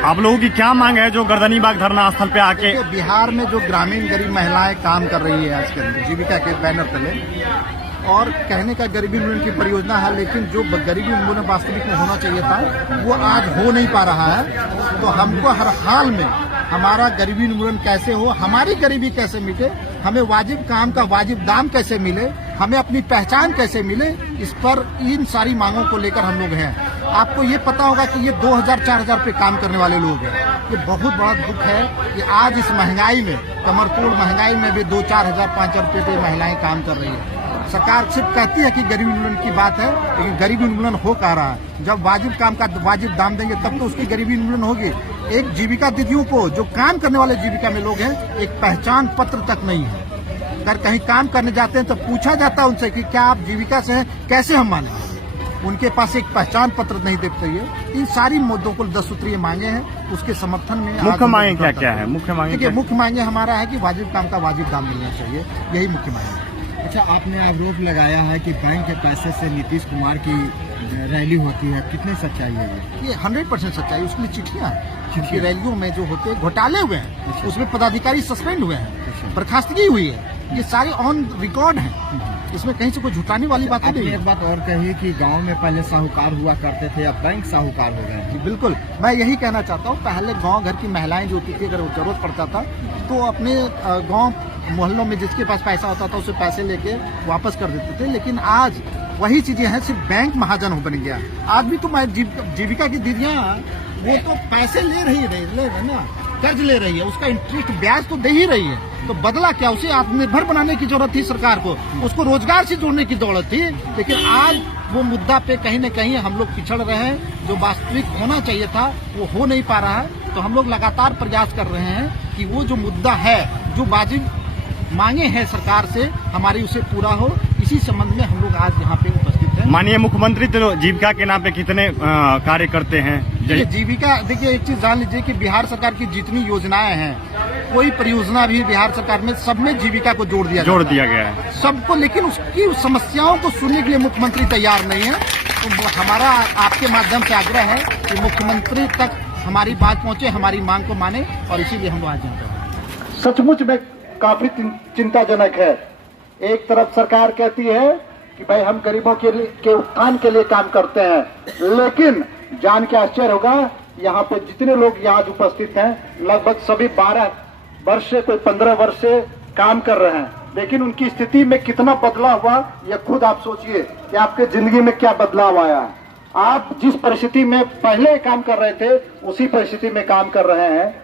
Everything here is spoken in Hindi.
आप लोगों की क्या मांग है जो गर्दनीबाग धरना स्थल पे आके? बिहार में जो ग्रामीण गरीब महिलाएं काम कर रही है आजकल जीविका के बैनर तले, और कहने का गरीबी उन्मूलन की परियोजना है, लेकिन जो गरीबी उन्मूलन वास्तविक में होना चाहिए था वो आज हो नहीं पा रहा है। तो हमको हर हाल में हमारा गरीबी उन्मूलन कैसे हो, हमारी गरीबी कैसे मिटे, हमें वाजिब काम का वाजिब दाम कैसे मिले, हमें अपनी पहचान कैसे मिले, इस पर इन सारी मांगों को लेकर हम लोग हैं। आपको ये पता होगा कि ये 2000-4000 रुपये काम करने वाले लोग हैं। ये बहुत बड़ा दुख है कि आज इस महंगाई में, कमर तोड़ महंगाई में भी 2-4 हजार 5,000 रुपये पे महिलाएं काम कर रही है। सरकार सिर्फ कहती है कि गरीबी उन्मूलन की बात है, लेकिन गरीबी उन्मूलन हो कह रहा है। जब वाजिब काम का वाजिब दाम देंगे तब तो उसकी गरीबी उन्मूलन होगी। एक जीविका दीदियों को, जो काम करने वाले जीविका में लोग हैं, एक पहचान पत्र तक नहीं है। अगर कहीं काम करने जाते हैं तो पूछा जाता है उनसे कि क्या आप जीविका से हैं, कैसे हम माने। उनके पास एक पहचान पत्र नहीं दे पाइए। इन सारी मुद्दों को 10 सूत्रीय मांगे हैं, उसके समर्थन में मुख्य मांगे क्या क्या है? मुख्य मांगे देखिए, मुख्य मांगे हमारा है कि वाजिब काम का वाजिब दाम मिलना चाहिए, यही मुख्य मांगे है। अच्छा, आपने आरोप लगाया है कि बैंक के पैसे से नीतीश कुमार की रैली होती है, कितनी सच्चाई है ये? 100% सच्चाई। उसमें चिट्ठियाँ की रैलियों में जो होते हैं घोटाले हुए हैं, उसमें पदाधिकारी सस्पेंड हुए हैं, बर्खास्तगी हुई है, ये सारे ऑन रिकॉर्ड हैं। इसमें कहीं से कोई झुटाने वाली बात नहीं है। एक बात और कही कि गांव में पहले साहूकार हुआ करते थे, अब बैंक साहूकार हो गए हैं। बिल्कुल, मैं यही कहना चाहता हूँ। पहले गांव घर की महिलाएं जो होती थी, अगर जरूरत पड़ता था तो अपने गांव मोहल्लों में जिसके पास पैसा होता था उससे पैसे लेके वापस कर देते थे, लेकिन आज वही चीजें हैं, सिर्फ बैंक महाजन हो बन गया। आज भी तो जीविका की दीदियाँ वो तो पैसे ले रही है ना, कर्ज ले रही है, उसका इंटरेस्ट ब्याज तो दे ही रही है। तो बदला क्या? उसे आत्मनिर्भर बनाने की जरूरत थी सरकार को, उसको रोजगार से जोड़ने की जरूरत थी। लेकिन आज वो मुद्दा पे कहीं न कहीं हम लोग पिछड़ रहे हैं। जो वास्तविक होना चाहिए था वो हो नहीं पा रहा है। तो हम लोग लगातार प्रयास कर रहे हैं कि वो जो मुद्दा है, जो वाजिब मांगे हैं सरकार से, हमारी उसे पूरा हो। इसी संबंध में हम लोग आज यहाँ पे उपस्थित हैं। माननीय मुख्यमंत्री तो जीविका के नाम पे कितने कार्य करते हैं? जीविका, देखिए एक चीज जान लीजिए कि बिहार सरकार की जितनी योजनाएं हैं, कोई परियोजना भी बिहार सरकार में, सब में जीविका को जोड़ दिया गया है सबको। लेकिन उसकी समस्याओं को सुनने के लिए मुख्यमंत्री तैयार नहीं है। तो हमारा आपके माध्यम से आग्रह है कि मुख्यमंत्री तक हमारी बात पहुंचे, हमारी मांग को माने, और इसीलिए हम आज यहाँ पर। सचमुच में काफी चिंताजनक है। एक तरफ सरकार कहती है कि भाई हम गरीबों के उत्थान के लिए काम करते हैं, लेकिन जान के आश्चर्य होगा, यहाँ पे जितने लोग यहाँ उपस्थित हैं लगभग सभी 12 वर्ष से, कोई 15 वर्ष से काम कर रहे हैं। लेकिन उनकी स्थिति में कितना बदलाव हुआ, यह खुद आप सोचिए कि आपके जिंदगी में क्या बदलाव आया। आप जिस परिस्थिति में पहले काम कर रहे थे उसी परिस्थिति में काम कर रहे हैं।